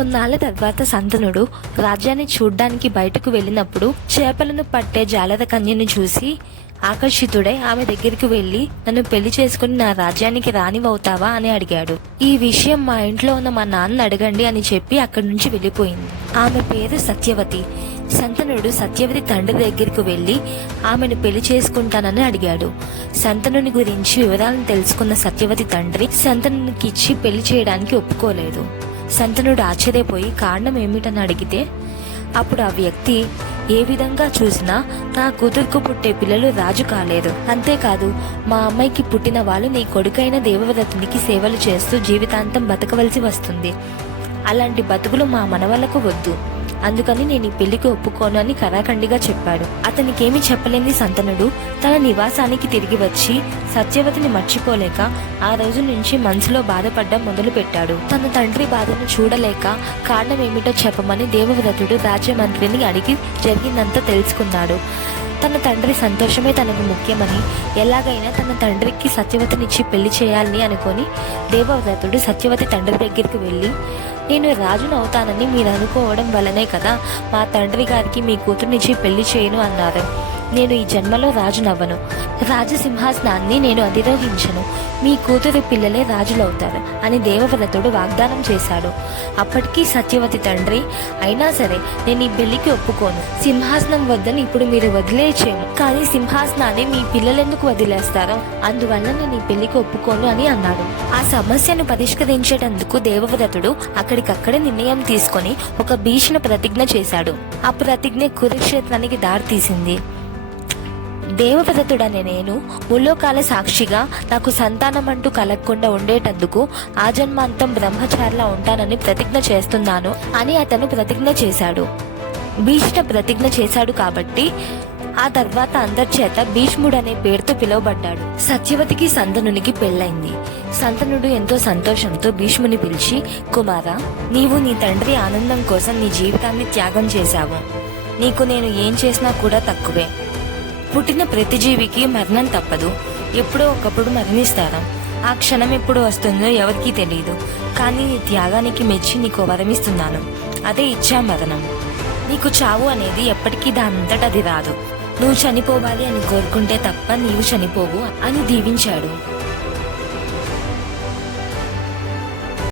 కొన్నాళ్ల తర్వాత సంతనుడు రాజ్యాన్ని చూడ్డానికి బయటకు వెళ్ళినప్పుడు చేపలను పట్టే జాలర కన్యను చూసి ఆకర్షితుడై ఆమె దగ్గరికి వెళ్లి నన్ను పెళ్లి చేసుకుని నా రాజ్యానికి రానివవుతావా అని అడిగాడు. ఈ విషయం మా ఇంట్లో ఉన్న మా నాన్న అడగండి అని చెప్పి అక్కడి నుంచి వెళ్ళిపోయింది. ఆమె పేరు సత్యవతి. సంతనుడు సత్యవతి తండ్రి దగ్గరికి వెళ్లి ఆమెను పెళ్లి చేసుకుంటానని అడిగాడు. సంతనుని గురించి వివరాలను తెలుసుకున్న సత్యవతి తండ్రి సంతనునికి ఇచ్చి పెళ్లి చేయడానికి ఒప్పుకోలేదు. సంతనుడు ఆశ్చర్యపోయి కారణం ఏమిటని అడిగితే అప్పుడు ఆ వ్యక్తి, ఏ విధంగా చూసినా నా కూతురుకు పుట్టే పిల్లలు రాజు కాలేరు, అంతేకాదు మా అమ్మాయికి పుట్టిన వాళ్ళు నీ కొడుకైన దేవవ్రతునికి సేవలు చేస్తూ జీవితాంతం బతకవలసి వస్తుంది. అలాంటి బతుకులు మా మనవలకు వద్దు, అందుకని నేను ఈ పెళ్లికి ఒప్పుకోను అని కరాఖండిగా చెప్పాడు. అతనికేమీ చెప్పలేని సంతనుడు తన నివాసానికి తిరిగి వచ్చి సత్యవతిని మర్చిపోలేక ఆ రోజు నుంచి మనసులో బాధపడ్డం మొదలు పెట్టాడు. తన తండ్రి బాధను చూడలేక కారణం ఏమిటో చెప్పమని దేవవ్రతుడు రాజ్యమంత్రిని అడిగి జరిగిందంతా తెలుసుకున్నాడు. తన తండ్రి సంతోషమే తనకు ముఖ్యమని, ఎలాగైనా తన తండ్రికి సత్యవతినిచ్చి పెళ్లి చేయాలని అనుకొని దేవవ్రతుడు సత్యవతి తండ్రి దగ్గరికి వెళ్ళి, నేను రాజును అవుతానని మీరు అనుకోవడం వల్లనే కదా మా తండ్రి గారికి మీ కూతురునిచ్చి పెళ్లి చేయను అన్నారు. నేను ఈ జన్మలో రాజునవ్వను, రాజసింహాసనాన్ని నేను అధిరోహించను, మీ కూతురు పిల్లలే రాజులవుతారు అని దేవవ్రతుడు వాగ్దానం చేశాడు. అప్పటికీ సత్యవతి తండ్రి, అయినా సరే నేను ఈ పెళ్లికి ఒప్పుకోను, సింహాసనం వద్దని ఇప్పుడు మీరు వదిలేచేము, కానీ సింహాసనాన్ని మీ పిల్లలెందుకు వదిలేస్తారో అందువల్ల నేను ఈ పెళ్లికి ఒప్పుకోను అని అన్నాడు. ఆ సమస్యను పరిష్కరించేటందుకు దేవవ్రతుడు అక్కడికక్కడే నిర్ణయం తీసుకొని ఒక భీషణ ప్రతిజ్ఞ చేశాడు. ఆ ప్రతిజ్ఞ కురుక్షేత్రానికి దారితీసింది. దేవవ్రతుడనే నేను ముల్లోకాల సాక్షిగా నాకు సంతానం అంటూ కలగకుండా ఉండేటందుకు ఆజన్మాంతం బ్రహ్మచారిలా ఉంటానని ప్రతిజ్ఞ చేస్తున్నాను అని అతను ప్రతిజ్ఞ చేశాడు. భీష్మ ప్రతిజ్ఞ చేశాడు కాబట్టి ఆ తర్వాత అందరి చేత భీష్ముడు అనే పేరుతో పిలువబడ్డాడు. సత్యవతికి సంతనునికి పెళ్లైంది. సంతనుడు ఎంతో సంతోషంతో భీష్ముని పిలిచి, కుమారా, నీవు నీ తండ్రి ఆనందం కోసం నీ జీవితాన్ని త్యాగం చేశావు. నీకు నేను ఏం చేసినా కూడా తక్కువే. పుట్టిన ప్రతి జీవికి మరణం తప్పదు, ఎప్పుడో ఒకప్పుడు మరణిస్తారా. ఆ క్షణం ఎప్పుడు వస్తుందో ఎవరికీ తెలియదు. కానీ నీ త్యాగానికి మెచ్చి నీకు వరమిస్తున్నాను, అదే ఇచ్చా మరణం. నీకు చావు అనేది ఎప్పటికీ దానంతట అది రాదు. నువ్వు చనిపోవాలి అని కోరుకుంటే తప్ప నీవు చనిపోవు అని దీవించాడు.